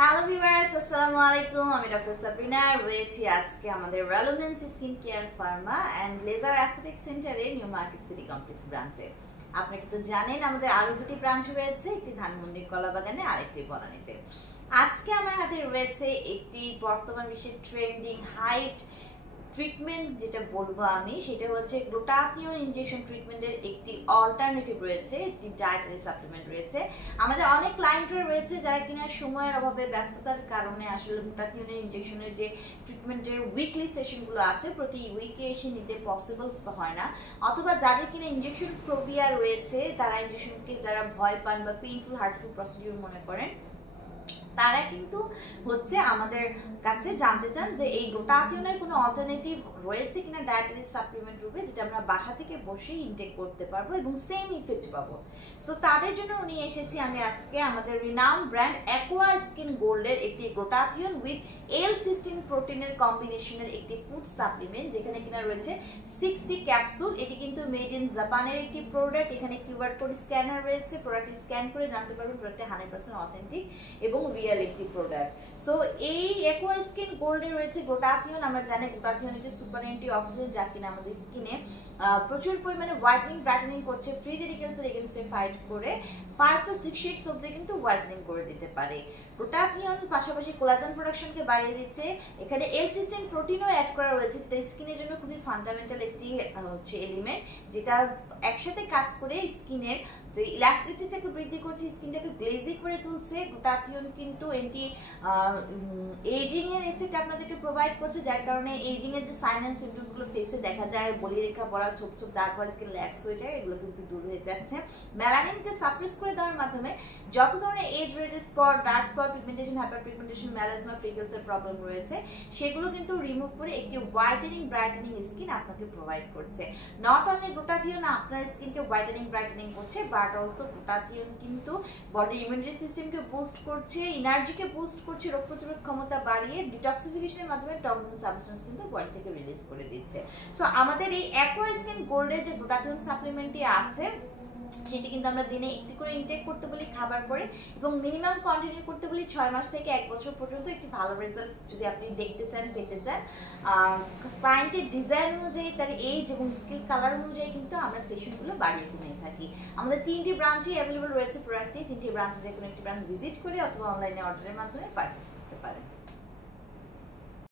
Hello viewers, আসসালামু আলাইকুম। আমি ডক্টর সাবরিনা রয়েছি আজকে আমাদের relevance skin care pharma and laser aesthetic সেন্টারে নিউ মার্কেট সিটি কমপ্লেক্স ব্রাঞ্চে। আপনারা কিন্তু জানেন আমাদের আরো দুটি ব্রাঞ্চ রয়েছে, একটি ধানমন্ডি কলাবাগানে আর একটি বনানীতে। আজকে আমার হাতে রয়েছে একটি বর্তমান বিশ্বের ট্রেন্ডিং হাইট ট্রিটমেন্ট, যেটা বলবো আমি সেটা হচ্ছে গ্লুটাথিয়ন ইনজেকশন ট্রিটমেন্টের একটি অল্টারনেটিভ রয়েছে, একটি ডায়েটারি সাপ্লিমেন্ট রয়েছে। আমাদের অনেক ক্লায়েন্টরা রয়েছে যারা কিনা সময়ের অভাবে ব্যস্ততার কারণে আসলে গ্লুটাথিয়নের ইনজেকশনের যে ট্রিটমেন্টের উইকলি সেশনগুলো আছে প্রতি উইকে এসে নিতে পসিবল হয় না, অথবা যাদের কিনা ইনজেকশন ফোবিয়া রয়েছে তারা ইনজেকশনকে যারা ভয় পান বা পেইনফুল হার্টফুল প্রসিডিউর মনে করেন তারা কিন্তু হচ্ছে আমাদের কাছে জানতে চান যে এই গ্লুটাথিয়নের কোনো অল্টারনেটিভ রয়েছে কিনা ডায়েটারি সাপ্লিমেন্ট রূপে, যেটা আমরা বাসা থেকে বসেই ইনটেক করতে পারবো এবং সেম ইফেক্ট পাবো। সো তাদের জন্য নিয়ে এসেছি আমি আজকে আমাদের রিনাউন্ড ব্র্যান্ড অ্যাকোয়া স্কিন গোল্ডের একটি গ্লুটাথিয়ন উইথ L-সিস্টিন প্রোটিনের কম্বিনেশনের একটি ফুড সাপ্লিমেন্ট, যেখানে কিনা রয়েছে 60 ক্যাপসুল। এটি কিন্তু মেড ইন জাপানের একটি প্রোডাক্ট। এখানে কিউআর কোড স্ক্যানার রয়েছে, প্রোডাক্ট স্ক্যান করে জানতে পারবেন প্রোডাক্টটা 100% অথেন্টিক এবং রিয়েল একটি প্রোডাক্ট। সো এই অ্যাকোয়া স্কিন গোল্ডে রয়েছে গ্লুটাথিয়ন। আমরা জানি গ্লুটাথিয়ন একটি সুপার অ্যান্টি অক্সিডেন্ট, যা কিনা আমাদের স্কিনে প্রচুর পরিমাণে হোয়াইটেনিং ব্রাইটেনিং করছে, ফ্রি রেডিক্যালসের এগেইনস্টে ফাইট করে 5 to 6 শেডস অবধি কিন্তু হোয়াইটেনিং করে দিতে পারে। গ্লুটাথিয়ন পাশাপাশি কোলাজেন প্রোডাকশনকে বাড়িয়ে দিচ্ছে। এখানে L-সিস্টিন প্রোটিনও অ্যাড করা রয়েছে, যেটা স্কিনের জন্য খুবই ফান্ডামেন্টাল একটি হচ্ছে এলিমেন্ট, যেটা একসাথে কাজ করে স্কিনের যে ইলাস্টিসিটিটাকে বৃদ্ধি করছে, স্কিনটাকে গ্লেজি করে তুলছে। গ্লুটাথিয়ন কিন্তু অ্যান্টি এজিং এর এফেক্ট আপনাদেরকে প্রোভাইড করছে, যার কারণে এজিং এর যে সাইন এন্ড সিম্পটমস গুলো ফেসে দেখা যায়, বলিরেখা পড়া, ছোপ ছোপ দাগ বা স্কিন ল্যাক্স হয়ে যায়, এগুলো কিন্তু দূর হয়ে যাচ্ছে। মেলানিনকে সাপ্রেস করে দেওয়ার মাধ্যমে যত ধরনের age related spot, dark spot, pigmentation, hyper pigmentation, melasma, freckles এর প্রবলেম রয়েছে, সেগুলো কিন্তু রিমুভ করে একটি হোয়াইটেনিং ব্রাইটেনিং স্কিন আপনাকে প্রোভাইড করছে। নট অনলি গ্লুটাথিয়ন আপনার স্কিনকে হোয়াইটেনিং ব্রাইটেনিং করছে, বাট অলসো গ্লুটাথিয়ন কিন্তু বডি ইমিউনিটি সিস্টেমকে বুস্ট করছে, এনার্জিকে বুস্ট করছে, রোগ প্রতিরোধ ক্ষমতা বাড়িয়ে ডিটক্সিফিকেশনের মাধ্যমে টক্সিন সাবস্টেন্স কিন্তু বডি থেকে রিলিজ করে দিচ্ছে। সো আমাদের এই অ্যাকোয়া স্কিন গোল্ডের যে গ্লুটাথিয়ন সাপ্লিমেন্টটি আছে সেটি কিন্তু আমরা দিনে একটি করে ইনটেক করতে বলি খাবার পরে, এবং মিনিমাম কন্টিনিউ করতে বলি 6 মাস থেকে 1 বছর পর্যন্ত। একটি ভালো রেজাল্ট যদি আপনি দেখতে চান, পেতে চান, ক্লায়েন্টের ডিজাইন অনুযায়ী, তার এজ এবং স্কিল কালার অনুযায়ী কিন্তু আমরা সেশনগুলো বাড়িয়ে নিয়ে থাকি। আমাদের 3টি ব্রাঞ্চেই অ্যাভেলেবল রয়েছে প্রোডাক্টটি। 3টি ব্রাঞ্চে যে কোনো একটি ব্রাঞ্চ ভিজিট করে অথবা অনলাইনে অর্ডারের মাধ্যমে পারচেস করতে পারেন।